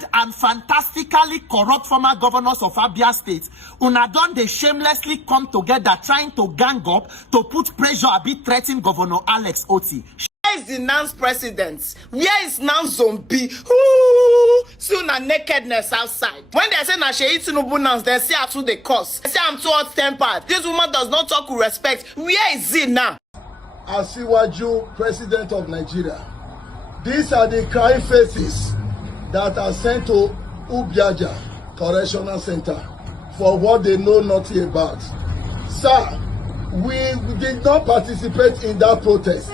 failed and fantastically corrupt former governors of Abia State, una don dey shamelessly come together trying to gang up to put pressure abi threaten Governor Alex Otti. Where is the Nance president? Where is Nance zombie? Ooh, see una nakedness outside. When they say na Sheyi Tinubu Nance, they say to the cause. They say I'm too hot-tempered. This woman does not talk with respect. Where is he now? Asiwaju, President of Nigeria. These are the crying faces that are sent to Ubiaja Correctional Center for what they know nothing about. Sir, we did not participate in that protest.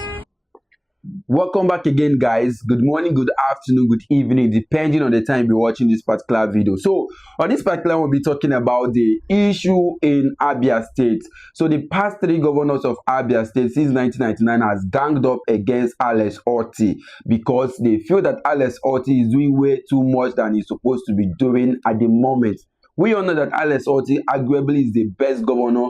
Welcome back again, guys. Good morning, good afternoon, good evening, depending on the time you're watching this particular video. So on this particular, we'll be talking about the issue in Abia State. So the past 3 governors of Abia State since 1999 has ganged up against Alex Otti because they feel that Alex Otti is doing way too much than he's supposed to be doing at the moment. We all know that Alex Otti arguably is the best governor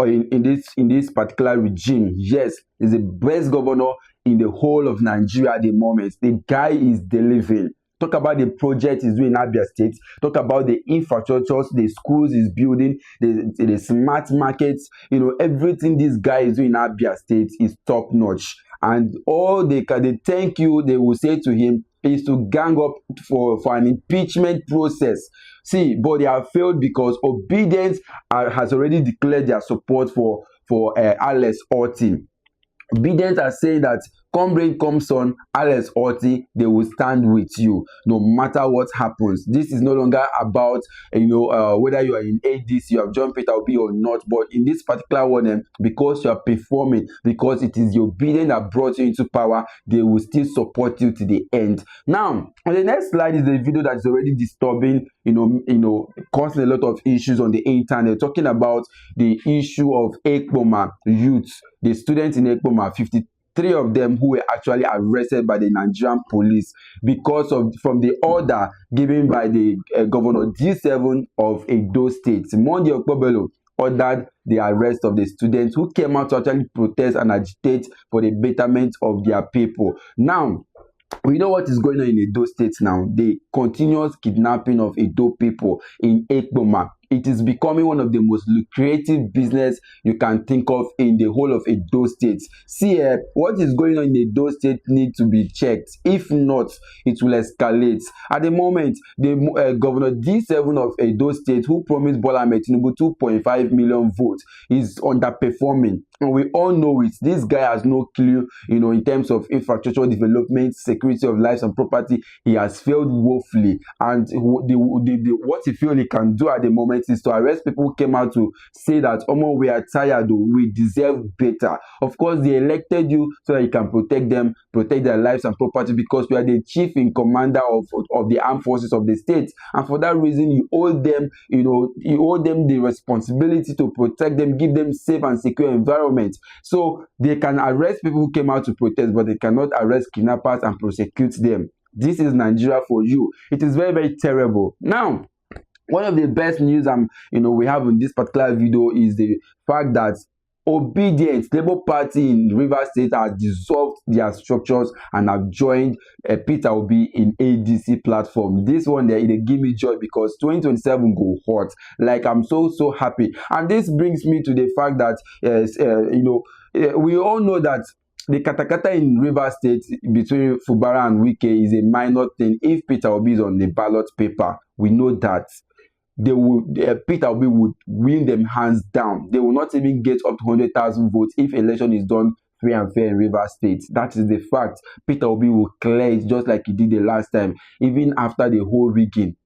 in this particular regime. Yes, is the best governor in the whole of Nigeria at the moment. The guy is delivering. Talk about the project he's doing in Abia State. Talk about the infrastructures, the schools he's building, the smart markets. You know, everything this guy is doing in Abia State is top notch. And all the thank you they will say to him is to gang up for an impeachment process. See, but they have failed because Obedience has already declared their support for Alex Otti. Obedience are saying that come rain, come sun, Alex Otti, they will stand with you no matter what happens. This is no longer about whether you are in ADC, you have joined Peter Obi or not, but in this particular one, because you are performing, because it is your Obedience that brought you into power, they will still support you to the end. Now, on the next slide is the video that is already disturbing, causing a lot of issues on the internet, talking about the issue of Ekpoma youth, the students in Ekpoma, 53 of them who were actually arrested by the Nigerian police because from the order given by the Governor G7 of Edo State. Monday, okpebholo ordered the arrest of the students who came out to actually protest and agitate for the betterment of their people. Now, we know what is going on in Edo State now. The continuous kidnapping of Edo people in Ekpoma. It is becoming one of the most lucrative business you can think of in the whole of Edo State. See, what is going on in Edo State needs to be checked. If not, it will escalate. At the moment, the Governor D7 of Edo State, who promised Bola Ahmed Tinubu 2.5 million votes, is underperforming. And we all know it. This guy has no clue, in terms of infrastructure development, security of lives and property. He has failed woefully. And what he feels he can do at the moment is to arrest people who came out to say that, we are tired, we deserve better. Of course, they elected you so that you can protect them, protect their lives and property, because you are the chief in commander of the armed forces of the state. And for that reason, you owe them, you owe them the responsibility to protect them, give them safe and secure environment. So they can arrest people who came out to protest, but they cannot arrest kidnappers and prosecute them. This is Nigeria for you. It is very, very terrible. Now, one of the best news we have in this particular video is the fact that Obedience, Labour Party in Rivers State, has dissolved their structures and have joined Peter Obi in ADC platform. This one there, it give me joy because 2027 go hot. Like, I'm so happy. And this brings me to the fact that we all know that the katakata in Rivers State between Fubara and Wike is a minor thing if Peter Obi is on the ballot paper. We know that. Peter Obi would win them hands down. They will not even get up to 100,000 votes if election is done free and fair in Rivers State. That is the fact. Peter Obi will clear it just like he did the last time, even after the whole rigging.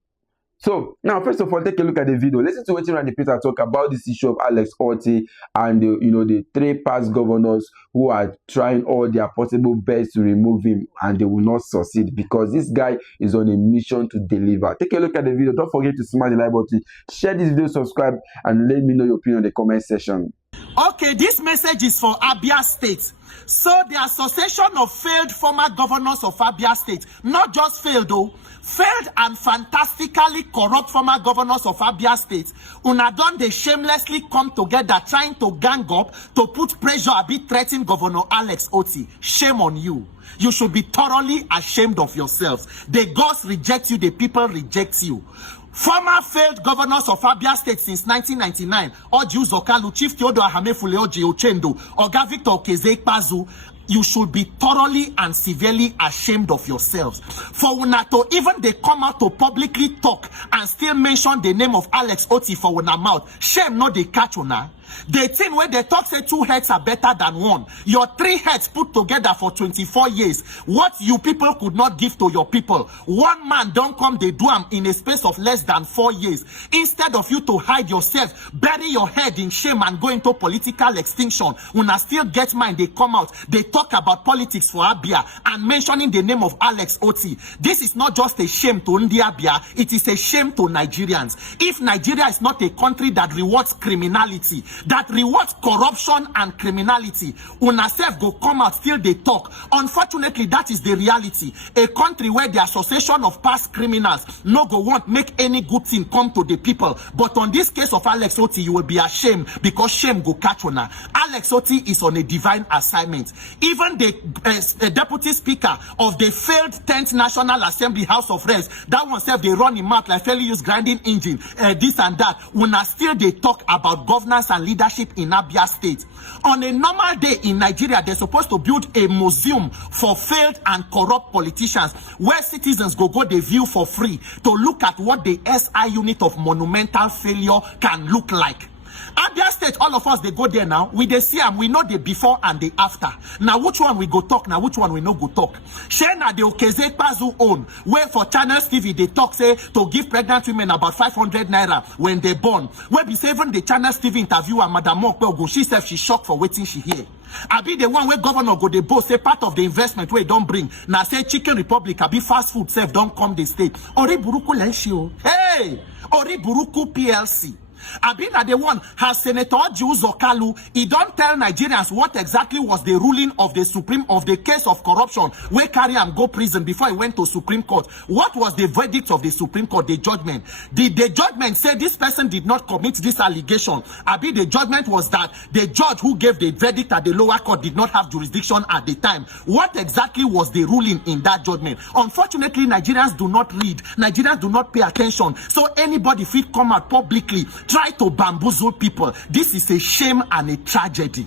So now, first of all, take a look at the video. Listen to what Randy Peter talk about this issue of Alex Otti and the 3 past governors who are trying all their possible best to remove him, and they will not succeed because this guy is on a mission to deliver. Take a look at the video. Don't forget to smash the like button, share this video, subscribe, and let me know your opinion in the comment section. Okay, this message is for Abia State. So the association of failed former governors of Abia State, not just failed though, failed and fantastically corrupt former governors of Abia State, una don dey shamelessly come together trying to gang up to put pressure abi threaten Governor Alex Otti. Shame on you. You should be thoroughly ashamed of yourselves. The gods reject you, the people reject you. Former failed governors of Abia State since 1999, Orji Uzor Kalu, Chief Theodore Ahamefule Orji Ochendo, Oga Victor Ekpoma, you should be thoroughly and severely ashamed of yourselves. For una to even they come out to publicly talk and still mention the name of Alex Otti for una mouth, shame no they catch una. The thing where they talk say 2 heads are better than 1. Your 3 heads put together for 24 years. What you people could not give to your people. One man don't come, they do them in a space of less than 4 years. Instead of you to hide yourself, bury your head in shame and go into political extinction. When I still get mine, they come out. They talk about politics for Abia and mentioning the name of Alex Otti. This is not just a shame to Abia, it is a shame to Nigerians. If Nigeria is not a country that rewards criminality, that rewards corruption and criminality, una self go come out still they talk. Unfortunately, that is the reality. A country where the association of past criminals no go want make any good thing come to the people. But on this case of Alex Otti, you will be ashamed because shame go catch una. Alex Otti is on a divine assignment. Even the deputy speaker of the failed 10th National Assembly House of Reps, that one self they run him mouth like fairly use grinding engine, this and that. Una still they talk about governance and leadership in Abia State. On a normal day in Nigeria, they're supposed to build a museum for failed and corrupt politicians where citizens go the view for free to look at what the SI unit of monumental failure can look like. Abia State, all of us, they go there now. We they see them, we know the before and the after. Now, which one we go talk, now which one we no go talk. Shena the Okpebholo own, where for Channels TV, they talk, say, to give pregnant women about 500 naira when they born. Where be saving the Channels TV interviewer, Madam Okpebholo, she said she shocked for waiting she hear. I be the one where governor go the boss say part of the investment where don't bring. Now say Chicken Republic, I be fast food self don't come the state. Ori Buruku Lenshio. Hey! Ori Buruku PLC. Abina the one has Senator Orji Uzor Kalu. He don't tell Nigerians what exactly was the ruling of the case of corruption where carry him go prison before he went to Supreme Court. What was the verdict of the Supreme Court, the judgment? The judgment said this person did not commit this allegation. Abi, the judgment was that the judge who gave the verdict at the lower court did not have jurisdiction at the time. What exactly was the ruling in that judgment? Unfortunately, Nigerians do not read. Nigerians do not pay attention. So anybody fit come out publicly try to bamboozle people. This is a shame and a tragedy.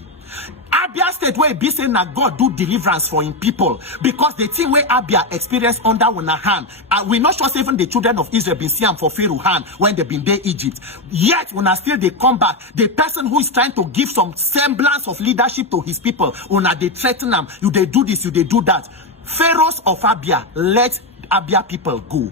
Abia State where be saying that God do deliverance for him people because the thing where Abia experienced under una hand, we not sure even the children of Israel been seeing for Pharaoh hand when they been there Egypt. Yet when still they come back, the person who is trying to give some semblance of leadership to his people, when they threaten them, you they do this, you they do that. Pharaohs of Abia, let Abia people go.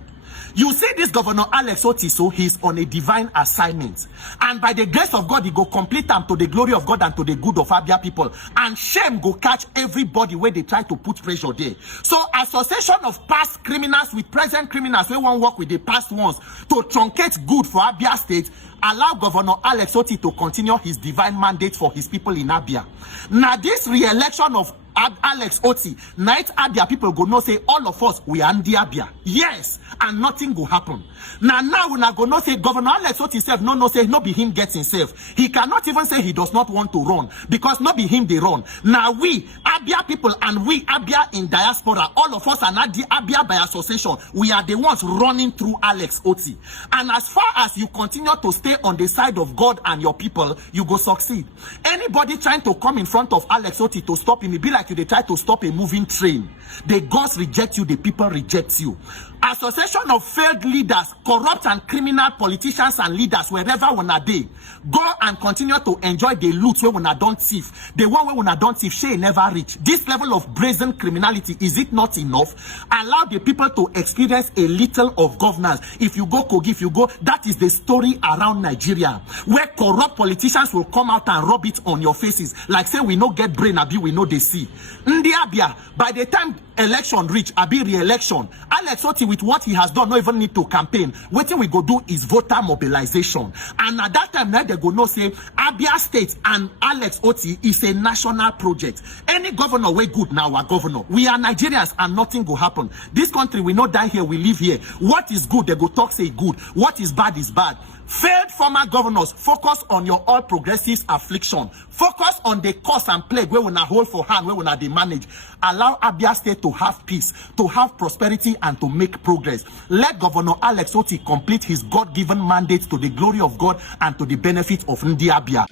You see this Governor Alex Otti, so he's on a divine assignment. And by the grace of God, he go complete them to the glory of God and to the good of Abia people. And shame go catch everybody where they try to put pressure there. So association of past criminals with present criminals, we won't work with the past ones to truncate good for Abia State, allow Governor Alex Otti to continue his divine mandate for his people in Abia. Now this re-election of Alex Otti, night Abia people go no say all of us we are in the Abia. Yes, and nothing will happen. Now we not go no say Governor Alex Otti self no say no be him gets himself. He cannot even say he does not want to run because not be him they run. Now we Abia people and we Abia in diaspora, all of us are not the Abia by association. We are the ones running through Alex Otti. And as far as you continue to stay on the side of God and your people, you go succeed. Anybody trying to come in front of Alex Otti to stop him, it be like you they try to stop a moving train. The gods reject you, the people reject you. Association of failed leaders, corrupt and criminal politicians and leaders, wherever una dey, go and continue to enjoy the loot where una don't thief. The one where una don't thief, she never reach. This level of brazen criminality, is it not enough? Allow the people to experience a little of governance. If you go Kogi, if you go, that is the story around Nigeria, where corrupt politicians will come out and rub it on your faces. Like say we no get brain, abi we know they see. Ndi Abia, by the time election reach, abi re-election, Alex Otti with what he has done, no even need to campaign. What we go do is voter mobilization. And at that time, now they go no say, Abia State and Alex Otti is a national project. Any governor we good now, our governor. We are Nigerians and nothing will happen. This country, we not die here, we live here. What is good, they go talk say good. What is bad is bad. Failed former governors, focus on your all progressives affliction. Focus on the cause and plague where we na hold for hand, where we na they manage. Allow Abia State to have peace, to have prosperity, and to make progress. Let Governor Alex Otti complete his God-given mandate to the glory of God and to the benefit of Abia.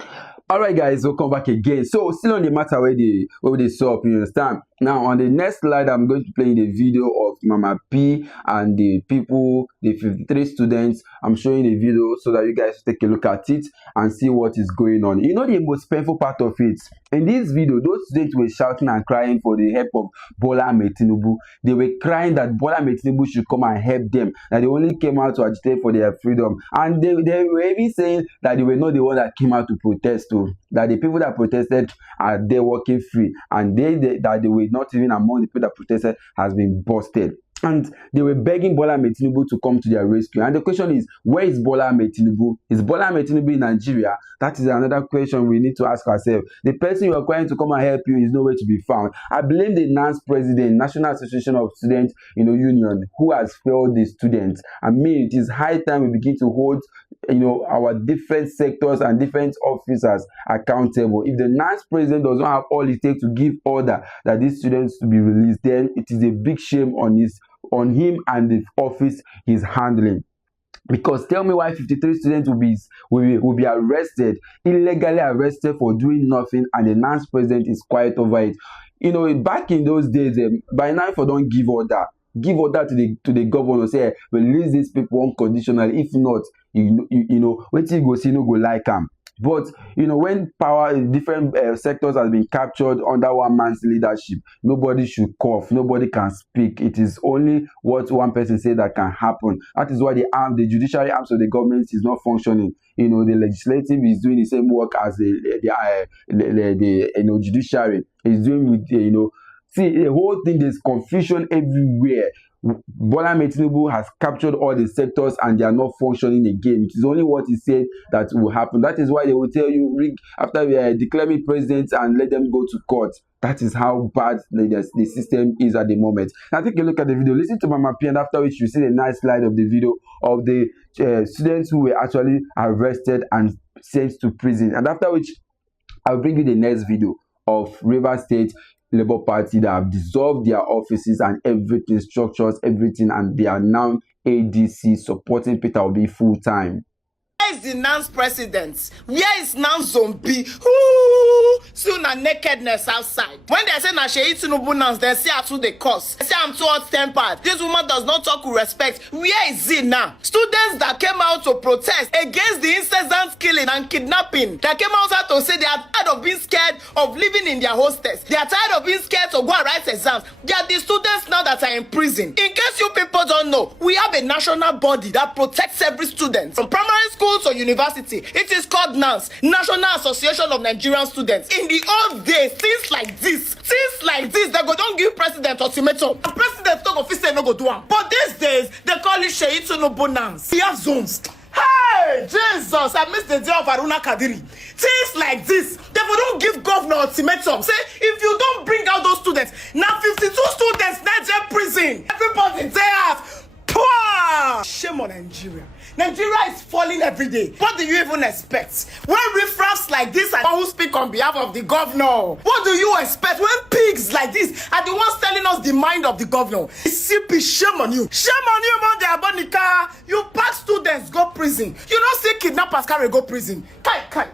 Alright guys, welcome back again. So still on the matter where they saw up, you understand. Now on the next slide, I'm going to play the video of Mama P and the people, the 53 students. I'm showing the video so that you guys take a look at it and see what is going on. You know the most painful part of it? In this video, those students were shouting and crying for the help of Bola Ahmed Tinubu. They were crying that Bola Ahmed Tinubu should come and help them, that they only came out to agitate for their freedom. And they were even saying that they were not the one that came out to protest too. That the people that protested are there working free, and that they were not even among the people that protested has been busted. And they were begging Bola Ahmed Tinubu to come to their rescue. And the question is, where is Bola Ahmed Tinubu? Is Bola Ahmed Tinubu in Nigeria? That is another question we need to ask ourselves. The person you are trying to come and help you is nowhere to be found. I blame the NANS president, National Association of Students, Union, who has failed the students. I mean, it is high time we begin to hold, our different sectors and different officers accountable. If the NANS president does not have all it takes to give order that these students to be released, then it is a big shame on him and the office he's handling. Because tell me why 53 students will be arrested, illegally arrested for doing nothing, and the NANS president is quiet over it. Back in those days, by now if I don't give order to the governor, say release these people unconditionally. If not, wait till you go see, no go like them. But when power in different sectors has been captured under one man's leadership, nobody should cough, nobody can speak. It is only what one person said that can happen. That is why the judiciary arms of the government is not functioning. The legislative is doing the same work as the judiciary is doing with see, the whole thing, there's confusion everywhere. Bola Ahmed Tinubu has captured all the sectors and they are not functioning again. It is only what he said that will happen. That is why they will tell you, after we declare me president and let them go to court. That is how bad the system is at the moment. Now take a look at the video. Listen to Mama P, and after which you see the nice slide of the video of the students who were actually arrested and sent to prison. And after which I'll bring you the next video of Rivers State Labour Party that have dissolved their offices and everything, structures, everything, and they are now ADC supporting Peter Obi full time. Where is the NANS president? Where is NANS zombie? Ooh, soon a nakedness outside. When they say na Sheyi Tinubu NANS, they say I too the cause. They say I'm too hot-tempered. This woman does not talk with respect. Where is it now? Students that came out to protest against the incessant killing and kidnapping, that came out to say they are tired of being scared of living in their hostels. They are tired of being scared to go and write exams. They are the students now that are in prison. In case you people don't know, we have a national body that protects every student from primary school to university. It is called NANS, National Association of Nigerian Students. In the old days, things like this, they go don't give president ultimatum. The president talk official no go do am. But these days, they call it Sheyi Tinubu NANS. We have zones. Hey, Jesus, I missed the day of Aruna Kadiri. Things like this, they don't give governor ultimatum. Say, if you don't bring out those students, now 52 students, Nigeria prison. Everybody there. Shame on Nigeria. Nigeria is falling every day. What do you even expect? When riffraffs like this are who speak on behalf of the governor, what do you expect? When pigs like this are the ones telling us the mind of the governor? CP, shame on you. Shame on you, man. Abonika. You pack students, go prison. You don't see kidnappers carry go prison. Kai.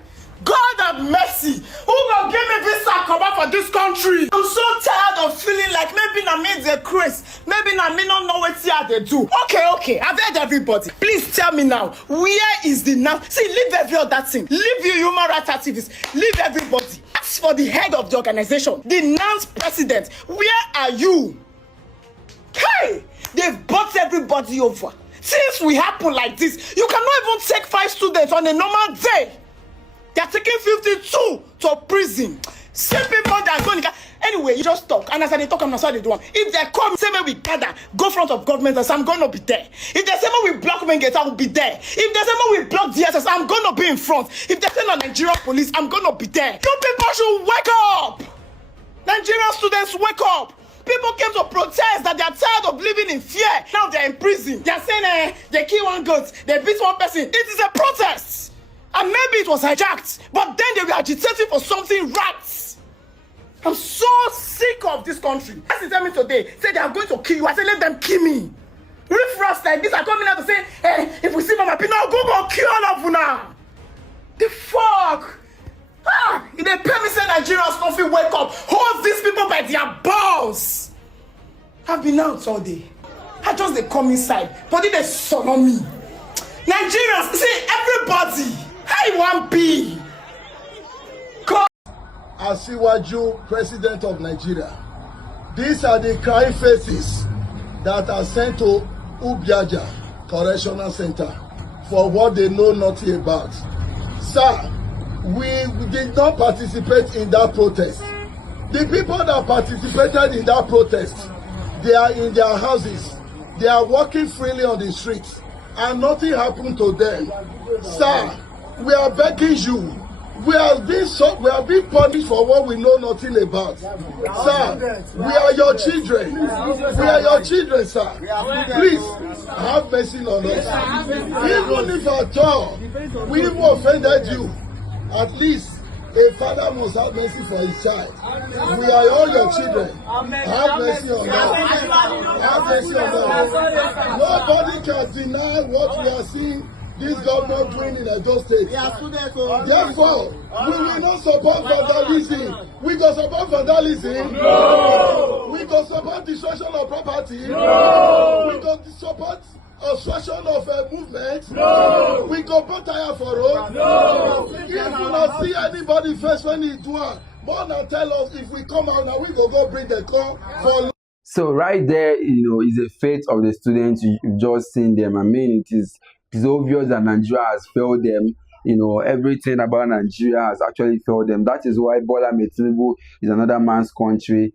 God have mercy. Who will give me visa come back for this country? I'm so tired of feeling like maybe na me the cries. Maybe na me not know what they do. Okay. I've heard everybody. Please tell me now. Where is the now? See, leave every other thing. Leave you human rights activists. Leave everybody. Ask for the head of the organization, the NANS president. Where are you? Hey, they've bought everybody over. Since we happen like this, you cannot even take 5 students on a normal day. They are taking 52 to prison. Same people that are going to... Anyway, you just talk. And as they talk, I'm not sorry they do one. If they come, say me we gather, go front of government, I'm going to be there. If they say me we block main gate, I will be there. If they say me we block DSS, I'm going to be in front. If they say no Nigerian police, I'm going to be there. You people should wake up. Nigerian students, wake up. People came to protest that they are tired of living in fear. Now they're in prison. They are saying they kill one goat, they beat one person. It is a protest. And maybe it was hijacked, but then they were agitating for something right. I'm so sick of this country. As they tell me today, say they are going to kill you. I say, let them kill me. Riffraffs like this are coming out to say, hey, if we see Mama P, now go kill all of you now. The fuck? If they pay me say Nigerians don't feel wake up, hold these people by their balls. I've been out all day. I just they come inside, but they son on me. Nigerians, see everybody. How you want be? Asiwaju, President of Nigeria. These are the crying faces that are sent to Ubiaja Correctional Center for what they know nothing about. Sir, we did not participate in that protest. The people that participated in that protest, they are in their houses. They are walking freely on the streets and nothing happened to them. Sir, we are begging you. We are being punished for what we know nothing about. Sir, we are your children. We are your children, sir. Please, have mercy on us. Even if at all we even offended you, at least a father must have mercy for his child. We are all your children. Have mercy on us. Have mercy on us. Nobody can deny what we are seeing this government doing in Edo State. Therefore, we will not support vandalism. We go support vandalism. No. We go support destruction of property. No. We go support obstruction of a movement. No. We go put tire for road. No. If you not see anybody first when he do it, more than tell us if we come out now, we go bring the car for. So right there, is the fate of the students. You've just seen them. I mean, it is obvious that Nigeria has failed them. Everything about Nigeria has actually failed them. That is why Bola Tinubu is another man's country.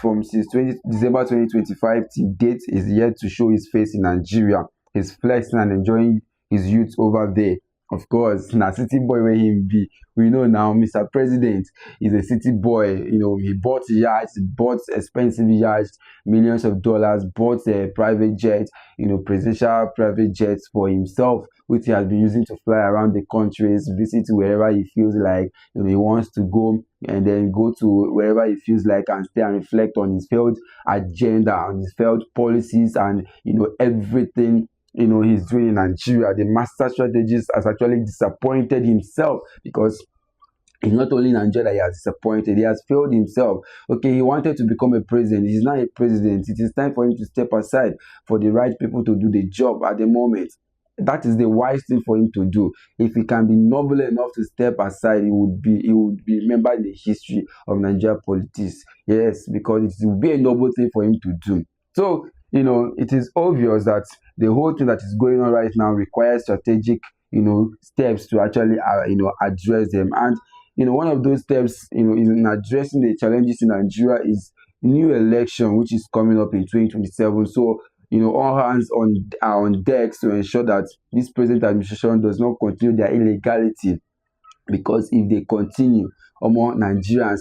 From since December 2025 till date, is yet to show his face in Nigeria. He's flexing and enjoying his youth over there. Of course, na city boy where him be. We know now, Mr. President is a city boy. He bought yachts, bought expensive yachts, millions of dollars, bought a private jet, presidential private jets for himself, which he has been using to fly around the countries, visit wherever he feels like he wants to go, and then go to wherever he feels like and stay and reflect on his failed agenda, on his failed policies, and everything he's doing in Nigeria. The master strategist has actually disappointed himself, because it's not only Nigeria that he has disappointed, he has failed himself. Okay, he wanted to become a president. He's not a president. It is time for him to step aside for the right people to do the job at the moment. That is the wise thing for him to do. If he can be noble enough to step aside, he would be remembered in the history of Nigeria politics. Yes, because it will be a noble thing for him to do. So, it is obvious that the whole thing that is going on right now requires strategic, steps to actually, address them. And, one of those steps, in addressing the challenges in Nigeria is new election, which is coming up in 2027. So, all hands are on decks to ensure that this present administration does not continue their illegality. Because if they continue, among Nigerians,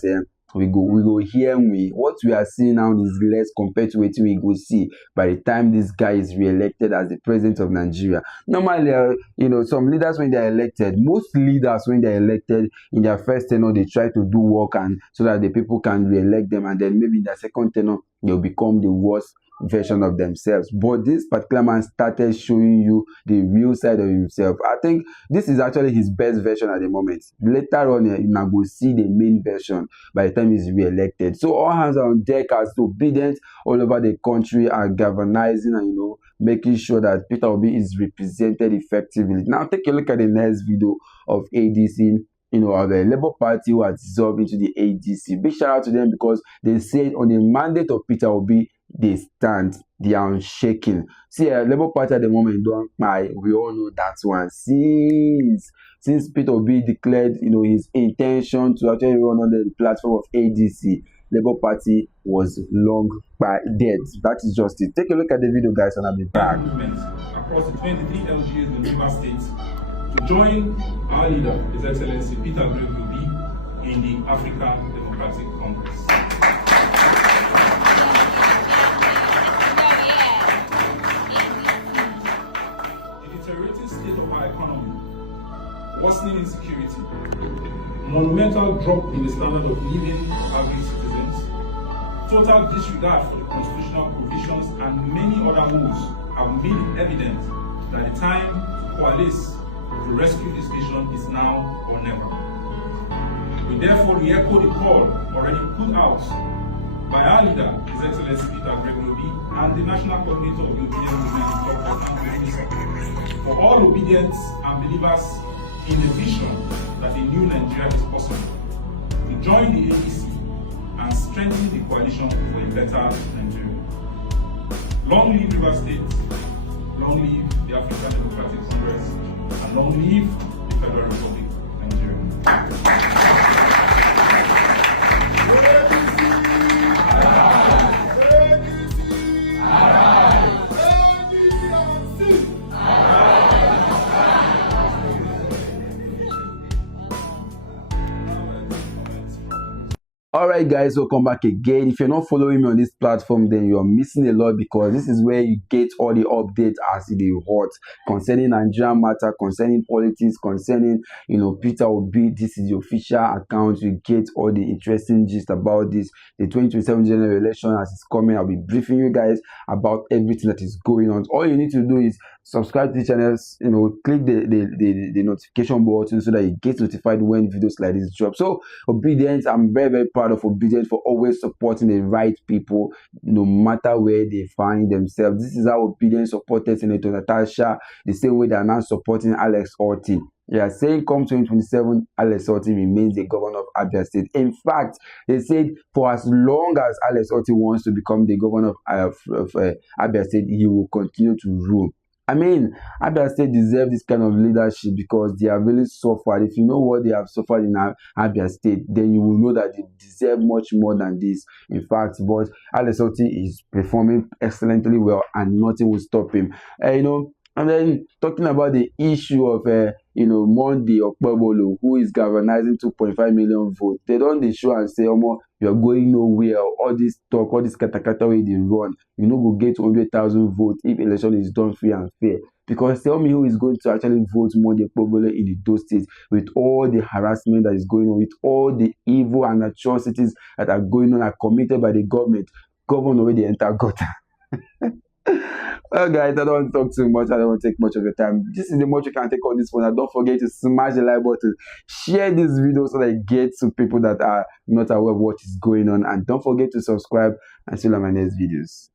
we go hear me. What we are seeing now is less compared to what we go see by the time this guy is re-elected as the president of Nigeria. Normally, some leaders, when they are elected, most leaders, when they are elected in their first tenure, they try to do work and so that the people can re-elect them, and then maybe in their second tenure they'll become the worst version of themselves. But this particular man started showing you the real side of himself. I think this is actually his best version at the moment. Later on, you now go see the main version by the time he's re-elected. So all hands are on deck as obedient all over the country are galvanizing and making sure that Peter Obi is represented effectively. Now take a look at the next video of ADC, of the Labour Party, who has dissolved into the ADC. Big shout out to them, because they said on the mandate of Peter Obi, they stand, they are unshaken. See, Labour Party at the moment don't buy. We all know that one. Since Peter Obi declared, his intention to actually run under the platform of ADC, Labour Party was long by dead. That is just it. Take a look at the video, guys, and I'll be back. Across the 23 LGAs in the member states to join our leader, His Excellency Peter Obi, in the African Democratic Congress. The deteriorating state of our economy, worsening insecurity, monumental drop in the standard of living for average citizens, total disregard for the constitutional provisions, and many other woes have made it evident that the time to coalesce to rescue this nation is now or never. We therefore re-echo the call already put out by our leader, His Excellency Peter and the National Coordinator of the Obedient Movement, Dr. for all obedience and believers in the vision that a new Nigeria is possible, to join the APC and strengthen the coalition for a better Nigeria. Long live River State, long live the African Democratic Congress, and long live the Federal Republic of Nigeria. Alright guys, welcome back again. If you're not following me on this platform, then you're missing a lot, because this is where you get all the updates as they hot concerning Nigerian matter, concerning politics, concerning Peter Obi. This is the official account. You get all the interesting gist about this, the 2027 general election as it's coming. I'll be briefing you guys about everything that is going on. All you need to do is subscribe to the channels, click the notification button so that you get notified when videos like this drop. So Obedience, I'm very proud of Obedience for always supporting the right people no matter where they find themselves. This is how Obedience supported Senator Natasha, the same way they are now supporting Alex Otti. They are saying come 2027, Alex Otti remains the governor of Abia State. In fact, they said for as long as Alex Otti wants to become the governor of Abia State, he will continue to rule. I mean, Abia State deserve this kind of leadership because they have really suffered. If you know what they have suffered in Abia State, then you will know that they deserve much more than this. In fact, but Alex Otti is performing excellently well, and nothing will stop him. And then talking about the issue of Monday okpebholo, who is galvanizing 2.5 million votes, they don't show and say, "Omo, you are going nowhere." All this talk, all this katakata way they run, go get 100,000 votes if election is done free and fair. Because tell me who is going to actually vote Monday okpebholo in those states with all the harassment that is going on, with all the evil and atrocities that are going on, are committed by the government. Governor where they enter gutter. Well guys, I don't want to talk too much. I don't want to take much of your time. This is the much you can take on this one. And don't forget to smash the like button, share this video so that it gets to people that are not aware of what is going on, and don't forget to subscribe, and see you on my next videos.